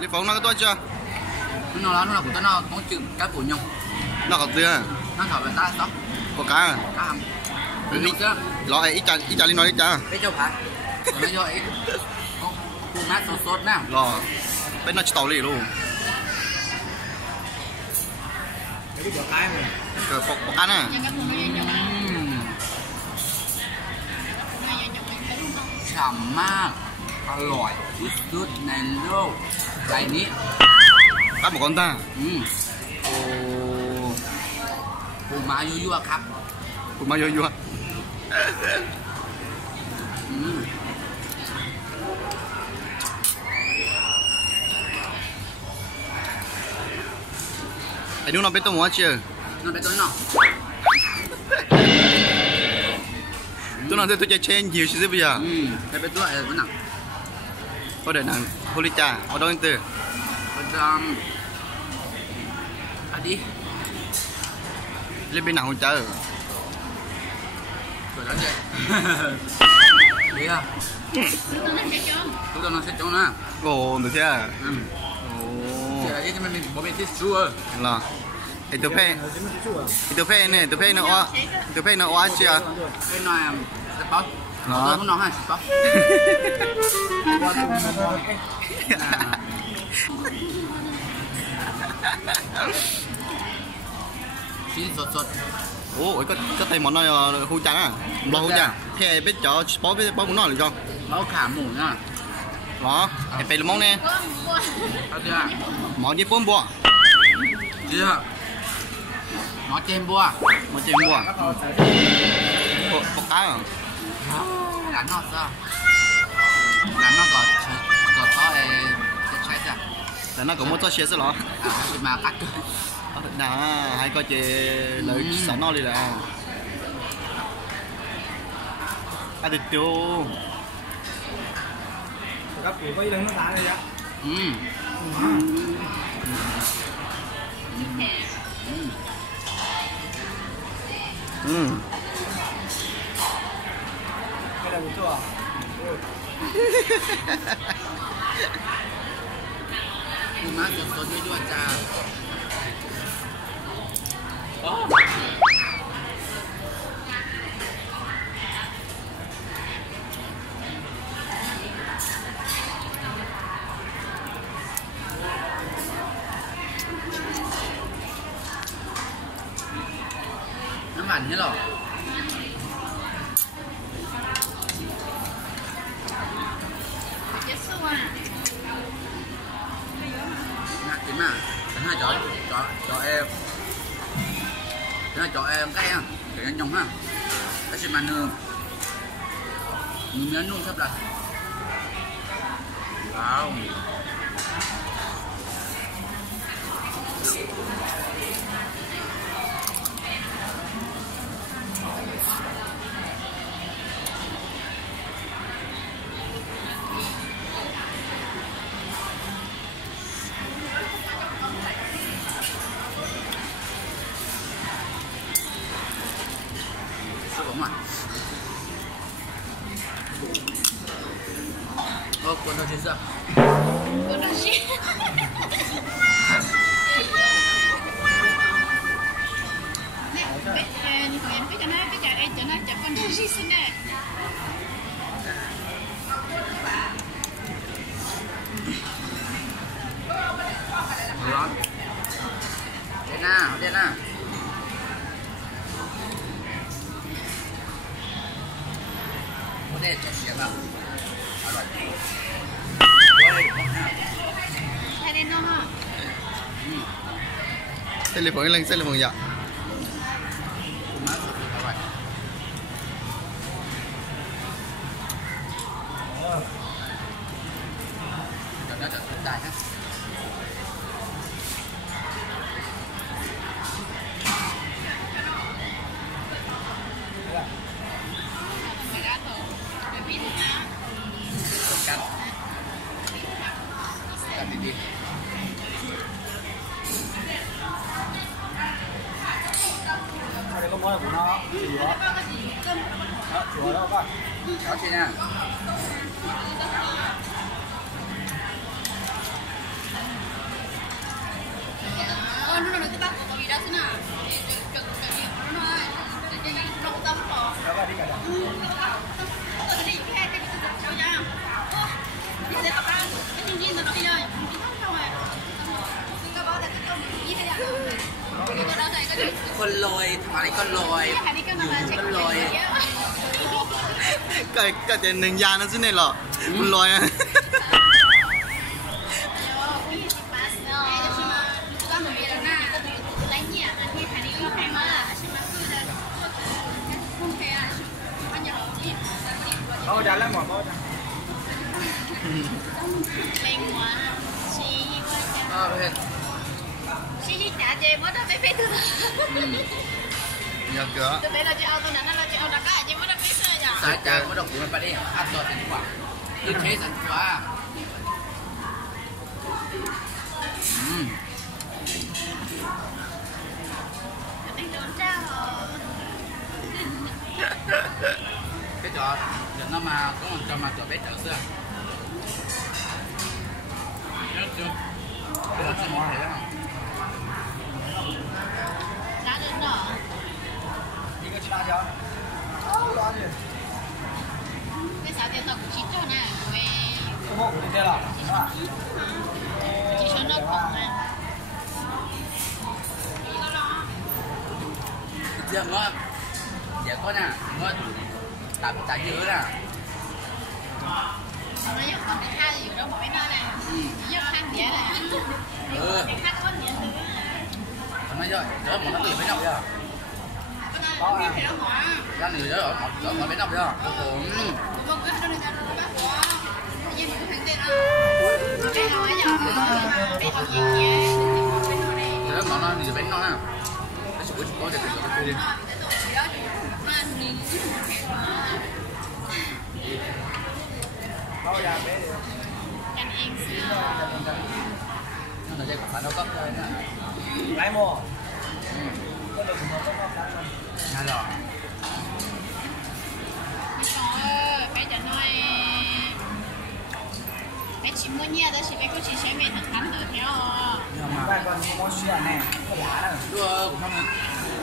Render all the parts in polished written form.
Lý Phóng nó có tốt chưa? Nó là của nó có chữ cá của nhau. Nó có tiền. Nó thở về ta đó. Có cá à? Cá hầm. Lý lo ít chả lên nói đi chả. Cái châu phải. Nó cho ít. Có mát sốt nè. Lo. Bên nó chỉ tàu lì luôn. Cái chỗ cái này. Cái bọc ăn à? Chậm mát. อร่อยที่สุดในโลกใบนี้ ครับบอกก่อนตาโอ้ปูม้ายั่วๆครับ ปูม้ายั่วไอ้นู้นเราเป็นตัวหมูเชียวนั่นเป็นตัวน้องตัวนั้นตัวจะเชนยิวใช่ไหมจ๊ะเป็นตัวอะไรเป็นหนังcó để nàng Polita ở đâu anh từ đi lên bên nào không chơi rồi đó chị đi à chúng tôi nó sẽ trốn nè ồ được chưa chị là cái mình bỏ bên tít chua là từ phe này nó oa chưa bên này sẽ bóc tôi muốn nói ha bóc chín sốt ủa có tay món này hú trắng à lo hú trắng thế biết cho bó muốn nói được không bó khả mủ nha đó em phải món nè món gì bốn bùa chưa món chêm bùa bột cá à là nó sao là nó có to để trái ra là nó cũng muốn cho xe rồi thì mà cắt nè hai coi chị lợi sản nó đi là ăn được chưa các cụ có lần nó đá đây ạ cái này chưa à má sốtยั่วๆจ้าน้ำหวานนี่หรอtím à tính hai chó em tính hai chó em cái à để anh chồng ha cái xin ăn miếng luôn sắp lại wow cuốn đâu chưa? Cuốn đâu chưa? Nè, ni kau yang kita nak cuốn đâu chưa xin nè. Ngon. Đây nè. Có để cho xíu vào. Telepon lang sa lamang ya. có món của nó chùa đó các đó chị nè Con lôi, thằng này con lôi, con lôi. Cái tiền nâng gia nó dưới này lọ, con lòi à. Bao giờ lấy một bao giờ. Hết. Nhớ cửa. Sai cha có độc của mình đi, ăn rồi thành quả. Như thế thành quả. Cái trò giờ nó mà có một trò mà trò bé trở xưa. Nhớ chưa? Cái đó chưa món này đó không? 이거 지나죠? 아니. cái sao tiền tộc chín cho nè về 뭐 우리 데라. chỉ cho nó còn nè Giờ ngon. Giờ có nè, ngon. Tạm nhớ nè. nó giúp còn cái khai gì đâu mỗi nơi nè giúp khăn dễ nè cái khăn có nhiều thứ Nói rồi, đó một nó từ bên nóc chưa? Có à. Ra nửa đó ở bên nóc chưa? Đó mà nó nửa bên nó nè. Cái sủi có thể tự đi. Bao giờ bé đi. anh em xưa Nó là dây quả đâu có nè. Lấy mua. Có được một cái bao cái. Ngay rồi. trời bé cho nói bé chỉ mua nhà đó chỉ bé có chỉ xem về thằng thắm được theo Nhưng mà Vậy còn món xuyên này, có lá đâu. đưa cũng không.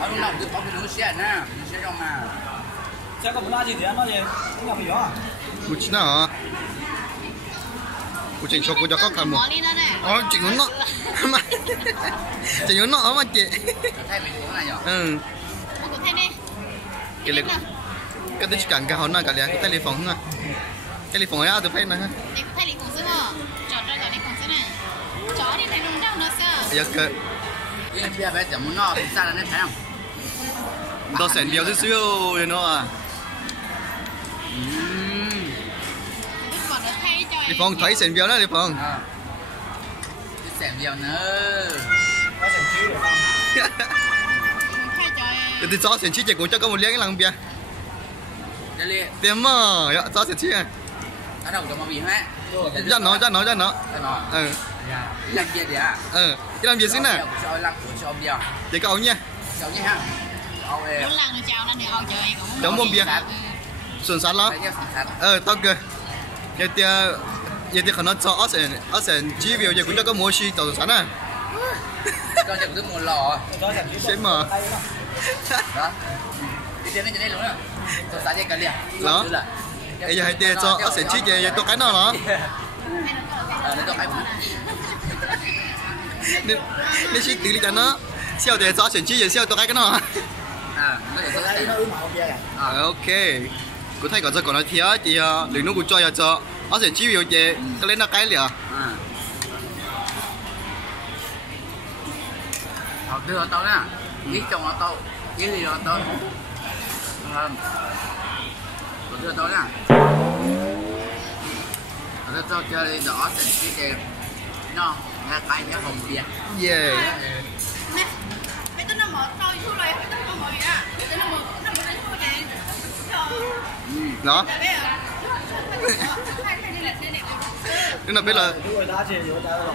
Ở lúc nào cứ có cái núi xe nè, núi xe trong mà. Chắc có lá gì thì ăn nó gì? Cũng nhập hiểu à? Một chút nào hả? Cô chỉnh cho cô cho các thằng một. món đi đó nè Chỉnh nó mà chỉnh nó mà chị. Thay mình uống này rồi. Ừ. một cái thế này Cái này cái tôi chỉ cần cái hòn này cả liền cái tay lấy phòng à. Cái lấy phòng ấy tôi phải nè. để thay lịch cũng xưa chọn ra rồi lịch cũng xưa này chó đi thay đúng đâu nó xưa Giờ cái Nhưng bây giờ bé chẳng muốn no thì sao là nên thấy không? tao sèn béo xíu rồi nó à. lúc còn nó thay cho Lấy phòng thấy sèn béo đó lấy phòng. Cái sẻng nhiều nữa. Có thành chứ được không? thay cho Cái thì cho sèn chi chỉ cũng cho có một liếng cái lằng bia. Đây đi. Tiêm mà, cho sèn chi à. Ở đâu cho mà bị hết. Cho nó. Cho nó. Ừ. Làm việc đi à? Ừ. Cái làm gì xin nè. Cho lăng của cho bia. Để cậu nha. Cháu nhé ha. Ông ơi. lúc lần nó chào nó ao chơi cũng Cháu mua bia. Xuân sát đó. Thấy nhá, sẵn Tao kìa. Giờ thì khả cho ở sèn chi biểu giờ cũng cho có mua xí tàu sẵn à. cho chẳng được một lò. Cho thành chứ. Sẽ mở. Đó. Đi tiến lên trên đây luôn à? Cho sáng trên cái liền. Đó. Bây giờ hay tiền cho ở sèn chi giờ tôi cái nào đó. Nó cho cái Nên xí tí lý cho nó. Siêu tiền cho sèn chi giờ siêu tôi cái nào. nó để tôi Đây nó ứ màu kia à? Ok. Cô thấy còn nói thiệt thì đừng nó cũng cho giờ ở sèn chi biểu giờ cái lên là cái liền. Họ đưa tao nè. Nghĩ chồng ở tao. Nghĩ gì ở tao. Họ đưa tao nè. Họ đưa tao chơi đi đỏ thành cái kèm. Nó, nghe tay cái hồng bia. Yeah. nè mấy đứa nó mở tôi thu lại mấy đứa nó mở à mấy đứa nó mở đánh thu vậy Đó. Nên là biết là Đúng rồi, đá gì rồi, đá rồi.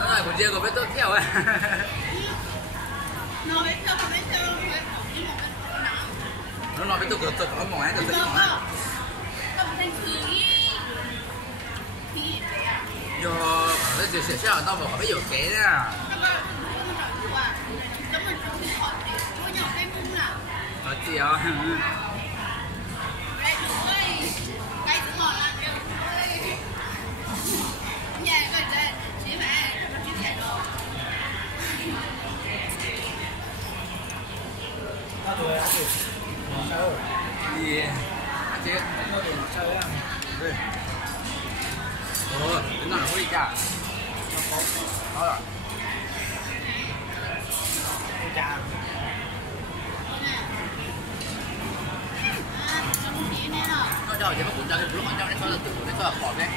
Nó là một riêng của bé tôi theo à. Nó nói với tôi cực cực có mỏi cực cực mỏi. Yo, nó chỉ sẽ sao tao bảo bây giờ kế nè. tiểu Đây ơi, cái thứ ngọt là kiểu nhà cái đây chỉ phải chỉ phải rồi. Nó đuổi ăn được. Sâu. gì chết Nó đuổi sâu á. đứng nào đi cha đó rồi Ôi chà. Trong tí này rồi. nó cho chị nó cũng cho cái lúc mà cho nó cho là chủ nó cho là khọt đấy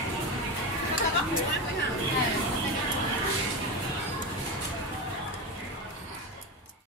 Nó có củ á phải không?